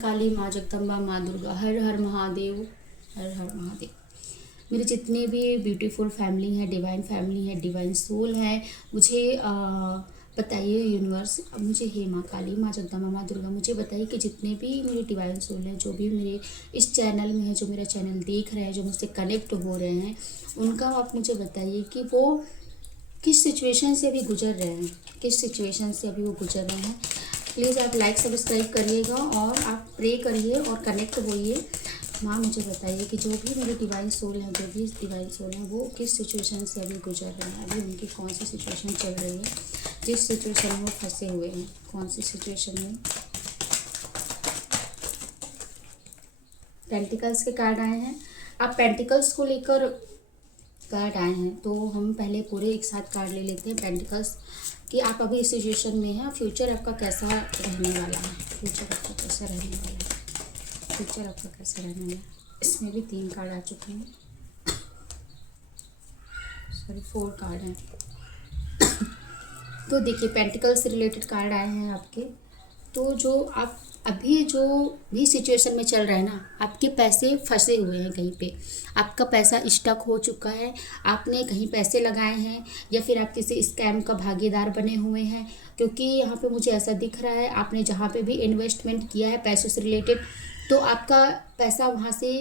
काली माँ जगदम्बा माँ दुर्गा, हर हर महादेव, हर हर महादेव। मेरे जितने भी ब्यूटीफुल फैमिली हैं, डिवाइन फैमिली है, डिवाइन सोल है, मुझे बताइए यूनिवर्स, मुझे हे माँ काली माँ जगदम्बा माँ दुर्गा, मुझे बताइए कि जितने भी मेरे डिवाइन सोल हैं, जो भी मेरे इस चैनल में है, जो मेरा चैनल देख रहे हैं, जो मुझसे कनेक्ट हो रहे हैं, उनका आप मुझे बताइए कि वो किस सिचुएशन से अभी गुजर रहे हैं, किस सिचुएशन से अभी वो गुजर रहे हैं। प्लीज़ आप लाइक सब्सक्राइब करिएगा और आप प्रे करिए और कनेक्ट होइए। माँ मुझे बताइए कि जो भी मेरे डिवाइन सोल हैं, जो भी डिवाइन सोल हैं, वो किस सिचुएशन से अभी गुजर रहे हैं, अभी उनकी कौन सी सिचुएशन चल रही है, जिस सिचुएशन में वो फंसे हुए हैं, कौन सी सिचुएशन में। पेंटिकल्स के कार्ड आए हैं। आप पेंटिकल्स को लेकर कार्ड आए हैं तो हम पहले पूरे एक साथ कार्ड ले लेते हैं पेंटिकल्स कि आप अभी इस सिचुएशन में हैं, फ्यूचर आपका कैसा रहने वाला है, फ्यूचर आपका कैसा रहने वाला है, फ्यूचर आपका कैसा रहने वाला है। इसमें भी 3 कार्ड आ चुके हैं, सॉरी 4 कार्ड हैं। तो देखिए पेंटिकल से रिलेटेड कार्ड आए हैं आपके। तो जो आप अभी जो भी सिचुएशन में चल रहा है ना, आपके पैसे फंसे हुए हैं कहीं पे, आपका पैसा स्टक हो चुका है, आपने कहीं पैसे लगाए हैं या फिर आप किसी स्कैम का भागीदार बने हुए हैं। क्योंकि यहाँ पे मुझे ऐसा दिख रहा है, आपने जहाँ पे भी इन्वेस्टमेंट किया है पैसों से रिलेटेड, तो आपका पैसा वहाँ से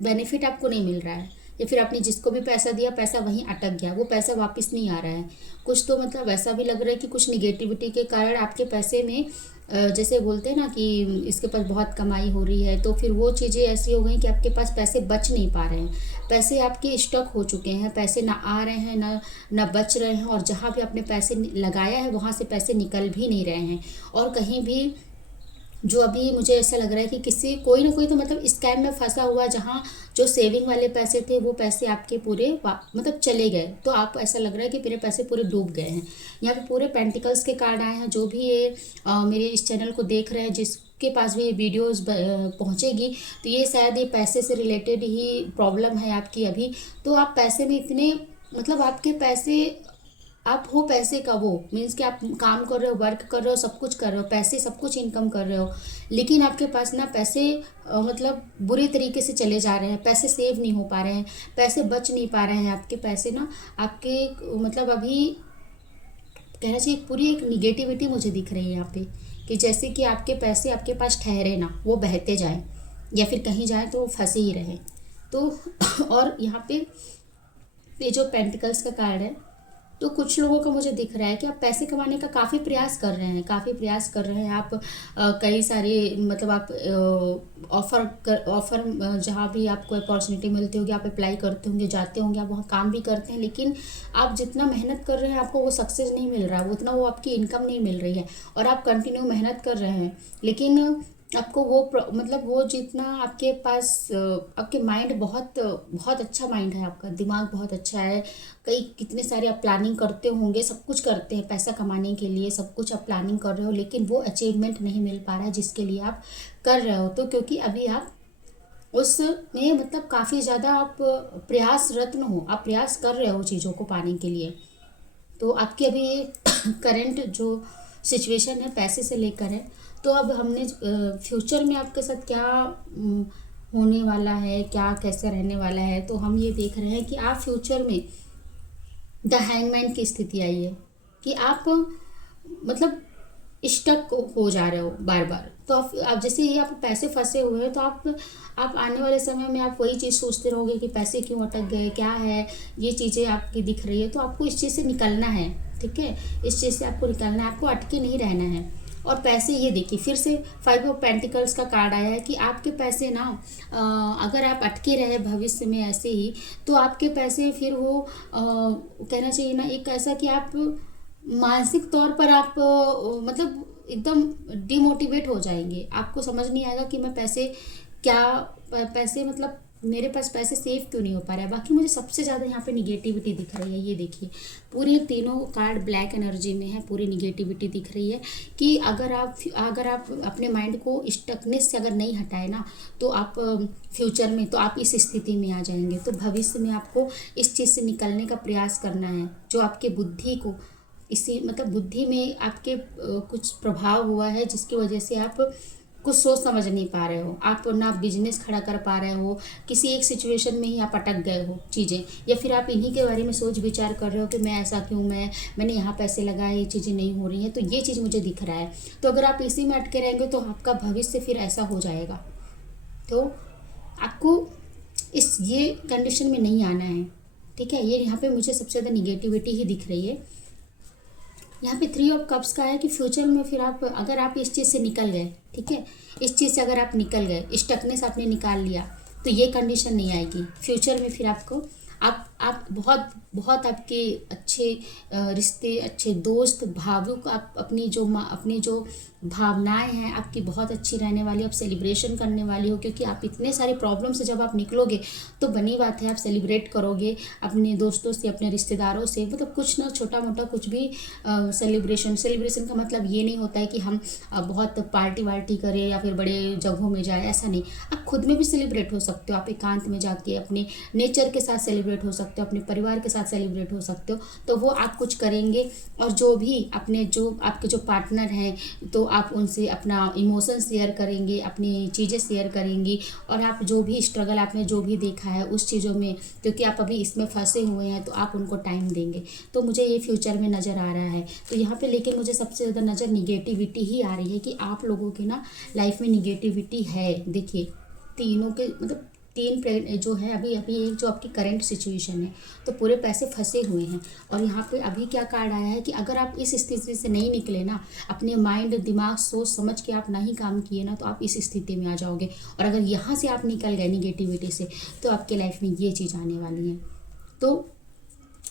बेनिफिट आपको नहीं मिल रहा है, या फिर आपने जिसको भी पैसा दिया पैसा वहीं अटक गया, वो पैसा वापस नहीं आ रहा है। कुछ तो मतलब ऐसा भी लग रहा है कि कुछ निगेटिविटी के कारण आपके पैसे में जैसे बोलते हैं ना कि इसके पास बहुत कमाई हो रही है, तो फिर वो चीज़ें ऐसी हो गई कि आपके पास पैसे बच नहीं पा रहे हैं, पैसे आपके स्टक हो चुके हैं, पैसे ना आ रहे हैं ना बच रहे हैं, और जहाँ भी आपने पैसे लगाया है वहाँ से पैसे निकल भी नहीं रहे हैं। और कहीं भी जो अभी मुझे ऐसा लग रहा है कि किसी कोई ना कोई तो मतलब स्कैम में फंसा हुआ, जहाँ जो सेविंग वाले पैसे थे वो पैसे आपके पूरे मतलब चले गए, तो आप ऐसा लग रहा है कि मेरे पैसे पूरे डूब गए हैं। यहाँ पे पूरे पेंटिकल्स के कार्ड आए हैं। जो भी ये मेरे इस चैनल को देख रहे हैं, जिसके पास भी ये वीडियोस पहुँचेगी, तो ये शायद ये पैसे से रिलेटेड ही प्रॉब्लम है आपकी अभी। तो आप पैसे में इतने मतलब आपके पैसे, आप हो पैसे का वो मीन्स कि आप काम कर रहे हो, वर्क कर रहे हो, सब कुछ कर रहे हो, पैसे सब कुछ इनकम कर रहे हो, लेकिन आपके पास ना पैसे मतलब बुरे तरीके से चले जा रहे हैं, पैसे सेव नहीं हो पा रहे हैं, पैसे बच नहीं पा रहे हैं आपके पैसे ना। आपके मतलब अभी कहना चाहिए पूरी एक निगेटिविटी मुझे दिख रही है यहाँ पे, कि जैसे कि आपके पैसे आपके पास ठहरे ना, वो बहते जाएं या फिर कहीं जाए तो वो फंसे ही रहे। तो और यहाँ पे ये जो पेंटिकल्स का कार्ड है, तो कुछ लोगों का मुझे दिख रहा है कि आप पैसे कमाने का काफ़ी प्रयास कर रहे हैं, काफ़ी प्रयास कर रहे हैं आप। कई सारे मतलब आप ऑफ़र जहाँ भी आपको अपॉर्चुनिटी मिलती होगी आप अप्लाई करते होंगे, जाते होंगे, आप वहाँ काम भी करते हैं, लेकिन आप जितना मेहनत कर रहे हैं आपको वो सक्सेस नहीं मिल रहा है, वो उतना वो आपकी इनकम नहीं मिल रही है। और आप कंटिन्यू मेहनत कर रहे हैं, लेकिन आपको वो मतलब वो जितना आपके पास आपके माइंड बहुत बहुत अच्छा माइंड है, आपका दिमाग बहुत अच्छा है, कई कितने सारे आप प्लानिंग करते होंगे, सब कुछ करते हैं पैसा कमाने के लिए, सब कुछ आप प्लानिंग कर रहे हो, लेकिन वो अचीवमेंट नहीं मिल पा रहा है जिसके लिए आप कर रहे हो। तो क्योंकि अभी आप उसमें मतलब काफ़ी ज़्यादा आप प्रयासरत हो, आप प्रयास कर रहे हो चीज़ों को पाने के लिए। तो आपकी अभी ये करंट जो सिचुएशन है पैसे से लेकर है। तो अब हमने फ्यूचर में आपके साथ क्या होने वाला है, क्या कैसे रहने वाला है, तो हम ये देख रहे हैं कि आप फ्यूचर में द हैंगमैन की स्थिति आई है कि आप मतलब स्टक हो जा रहे हो बार बार। तो आप जैसे ही आप पैसे फंसे हुए हैं, तो आप आने वाले समय में आप वही चीज़ सोचते रहोगे कि पैसे क्यों अटक गए, क्या है, ये चीज़ें आपकी दिख रही है। तो आपको इस चीज़ से निकलना है, ठीक है, इस चीज़ से आपको निकलना है, आपको अटके नहीं रहना है। और पैसे ये देखिए फिर से 5 ऑफ पेंटिकल्स का कार्ड आया है कि आपके पैसे ना अगर आप अटके रहे भविष्य में ऐसे ही, तो आपके पैसे फिर वो कहना चाहिए ना एक ऐसा कि आप मानसिक तौर पर आप मतलब एकदम डिमोटिवेट हो जाएंगे, आपको समझ नहीं आएगा कि मैं पैसे क्या पैसे मतलब मेरे पास पैसे सेव क्यों नहीं हो पा रहा है। बाकी मुझे सबसे ज़्यादा यहाँ पे निगेटिविटी दिख रही है, ये देखिए पूरे तीनों कार्ड ब्लैक एनर्जी में है, पूरी निगेटिविटी दिख रही है कि अगर आप अपने माइंड को स्टकनेस से अगर नहीं हटाए ना, तो आप फ्यूचर में तो आप इस स्थिति में आ जाएंगे। तो भविष्य में आपको इस चीज़ से निकलने का प्रयास करना है, जो आपके बुद्धि को इसी मतलब बुद्धि में आपके कुछ प्रभाव हुआ है जिसकी वजह से आप कुछ सोच समझ नहीं पा रहे हो आप, ना बिजनेस खड़ा कर पा रहे हो, किसी एक सिचुएशन में ही आप अटक गए हो चीज़ें, या फिर आप इन्हीं के बारे में सोच विचार कर रहे हो कि मैं ऐसा क्यों, मैंने यहाँ पैसे लगाए, ये चीज़ें नहीं हो रही हैं। तो ये चीज़ मुझे दिख रहा है। तो अगर आप इसी में अटके रहेंगे तो आपका भविष्य फिर ऐसा हो जाएगा। तो आपको इस ये कंडीशन में नहीं आना है, ठीक है। ये यहाँ पे मुझे सबसे ज़्यादा निगेटिविटी ही दिख रही है। यहाँ पे 3 ऑफ कप्स का है कि फ्यूचर में फिर आप, अगर आप इस चीज़ से निकल गए, ठीक है, इस चीज़ से अगर आप निकल गए, स्टकनेस आपने निकाल लिया, तो ये कंडीशन नहीं आएगी फ्यूचर में। फिर आपको आप बहुत बहुत आपके अच्छे रिश्ते, अच्छे दोस्त, भावुक, आप अपनी जो भावनाएं हैं आपकी बहुत अच्छी रहने वाली, आप सेलिब्रेशन करने वाली हो, क्योंकि आप इतने सारे प्रॉब्लम से जब आप निकलोगे तो बनी बात है आप सेलिब्रेट करोगे अपने दोस्तों से, अपने रिश्तेदारों से, मतलब कुछ ना छोटा मोटा कुछ भी सेलिब्रेशन का मतलब ये नहीं होता है कि हम बहुत पार्टी वार्टी करें या फिर बड़े जगहों में जाए, ऐसा नहीं। आप खुद में भी सेलिब्रेट हो सकते हो, आप एकांत में जाके अपने नेचर के साथ सेलिब्रेट हो सकते हो, अपने परिवार के साथ सेलिब्रेट हो सकते हो। तो वो आप कुछ करेंगे, और जो भी आपके जो पार्टनर हैं तो आप उनसे अपना इमोशन शेयर करेंगे, अपनी चीज़ें शेयर करेंगी, और आप जो भी स्ट्रगल आपने जो भी देखा है उस चीज़ों में, क्योंकि आप अभी इसमें फंसे हुए हैं, तो आप उनको टाइम देंगे। तो मुझे ये फ्यूचर में नज़र आ रहा है। तो यहाँ पे लेकिन मुझे सबसे ज़्यादा नज़र निगेटिविटी ही आ रही है कि आप लोगों की ना लाइफ में निगेटिविटी है। देखिए तीनों के मतलब 3 जो है अभी अभी एक जो आपकी करंट सिचुएशन है, तो पूरे पैसे फंसे हुए हैं। और यहाँ पे अभी क्या कार्ड आया है कि अगर आप इस स्थिति से नहीं निकले ना, अपने माइंड दिमाग सोच समझ के आप नहीं काम किए ना, तो आप इस स्थिति में आ जाओगे। और अगर यहाँ से आप निकल गए निगेटिविटी से, तो आपके लाइफ में ये चीज़ आने वाली है। तो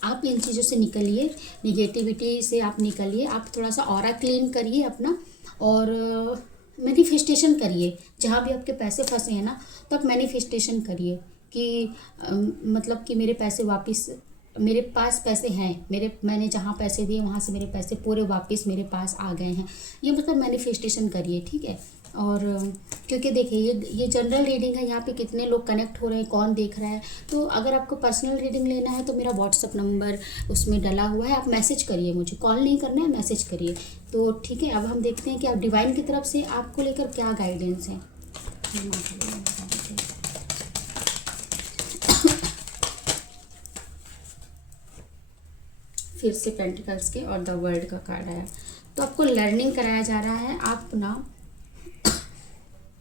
आप इन चीज़ों से निकलिए, निगेटिविटी से आप निकलिए, आप थोड़ा सा ऑरा क्लीन करिए अपना, और मैनिफेस्टेशन करिए। जहाँ भी आपके पैसे फंसे हैं ना, तो आप मैनिफेस्टेशन करिए कि मतलब कि मेरे पैसे वापस, मेरे पास पैसे हैं, मैंने जहाँ पैसे दिए वहाँ से मेरे पैसे पूरे वापस मेरे पास आ गए हैं। ये मतलब मैनिफेस्टेशन करिए, ठीक है। और क्योंकि देखिए ये जनरल रीडिंग है, यहाँ पे कितने लोग कनेक्ट हो रहे हैं, कौन देख रहा है। तो अगर आपको पर्सनल रीडिंग लेना है तो मेरा व्हाट्सअप नंबर उसमें डला हुआ है, आप मैसेज करिए, मुझे कॉल नहीं करना है, मैसेज करिए। तो ठीक है, अब हम देखते हैं कि आप डिवाइन की तरफ से आपको लेकर क्या गाइडेंस है। फिर से पेंटिकल्स के और द वर्ल्ड का कार्ड आया। तो आपको लर्निंग कराया जा रहा है।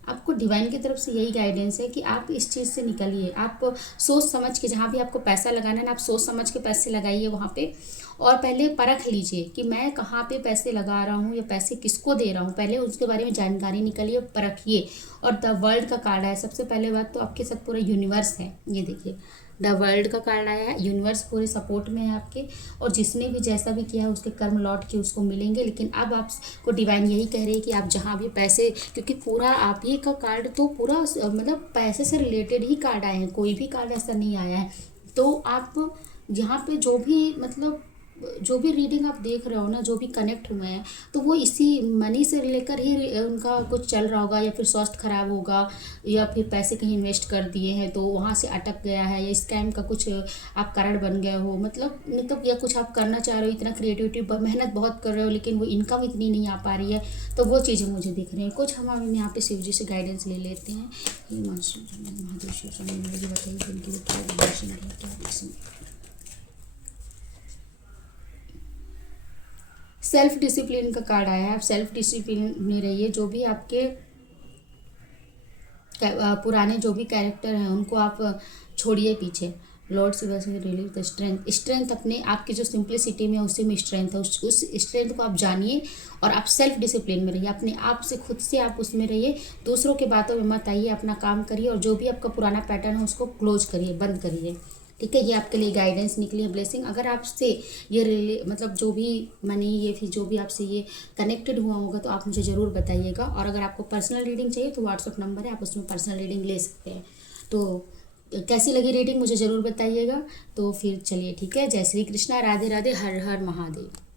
आपको डिवाइन की तरफ से यही गाइडेंस है कि आप इस चीज़ से निकलिए। आप सोच समझ के, जहाँ भी आपको पैसा लगाना है ना, आप सोच समझ के पैसे लगाइए वहाँ पे, और पहले परख लीजिए कि मैं कहाँ पे पैसे लगा रहा हूँ या पैसे किसको दे रहा हूँ, पहले उसके बारे में जानकारी निकालिए, परखिए। और द वर्ल्ड का कार्ड है। सबसे पहले बात तो आपके साथ पूरा यूनिवर्स है। ये देखिए द वर्ल्ड का कार्ड आया है, यूनिवर्स पूरे सपोर्ट में है आपके, और जिसने भी जैसा भी किया है उसके कर्म लौट के उसको मिलेंगे। लेकिन अब आपको डिवाइन यही कह रही है कि आप जहाँ भी पैसे, क्योंकि पूरा आप ही का कार्ड तो पूरा मतलब पैसे से रिलेटेड ही कार्ड आए हैं, कोई भी कार्ड ऐसा नहीं आया है। तो आप यहाँ पे जो भी मतलब जो भी रीडिंग आप देख रहे हो ना, जो भी कनेक्ट हुए हैं, तो वो इसी मनी से लेकर ही उनका कुछ चल रहा होगा, या फिर स्वास्थ्य खराब होगा, या फिर पैसे कहीं इन्वेस्ट कर दिए हैं तो वहाँ से अटक गया है, या स्कैम का कुछ आप कारण बन गए हो, मतलब या कुछ आप करना चाह रहे हो, इतना क्रिएटिविटी मेहनत बहुत कर रहे हो, लेकिन वो इनकम इतनी नहीं आ पा रही है। तो वो चीज़ें मुझे दिख रही हैं। कुछ हम यहाँ पे शिव जी से गाइडेंस ले लेते हैं। महादेव शिव बताइए उनकी क्या। सेल्फ डिसिप्लिन का कार्ड आया है। आप सेल्फ डिसिप्लिन में रहिए। जो भी आपके पुराने जो भी कैरेक्टर हैं उनको आप छोड़िए पीछे। लॉर्ड शिवा से रिलीव द स्ट्रेंथ अपने आपकी जो सिंप्लिसिटी में उसी में स्ट्रेंथ है, उस स्ट्रेंथ को आप जानिए, और आप सेल्फ डिसिप्लिन में रहिए। अपने आप से खुद से आप उसमें रहिए, दूसरों के बातों में मत आइए, अपना काम करिए, और जो भी आपका पुराना पैटर्न है उसको क्लोज करिए, बंद करिए। ठीक है, ये आपके लिए गाइडेंस निकली है, ब्लेसिंग। अगर आपसे ये मतलब जो भी मनी, ये फिर जो भी आपसे ये कनेक्टेड हुआ होगा तो आप मुझे ज़रूर बताइएगा। और अगर आपको पर्सनल रीडिंग चाहिए तो व्हाट्सअप नंबर है, आप उसमें पर्सनल रीडिंग ले सकते हैं। तो कैसी लगी रीडिंग मुझे ज़रूर बताइएगा। तो फिर चलिए ठीक है, जय श्री कृष्णा, राधे राधे, हर हर महादेव।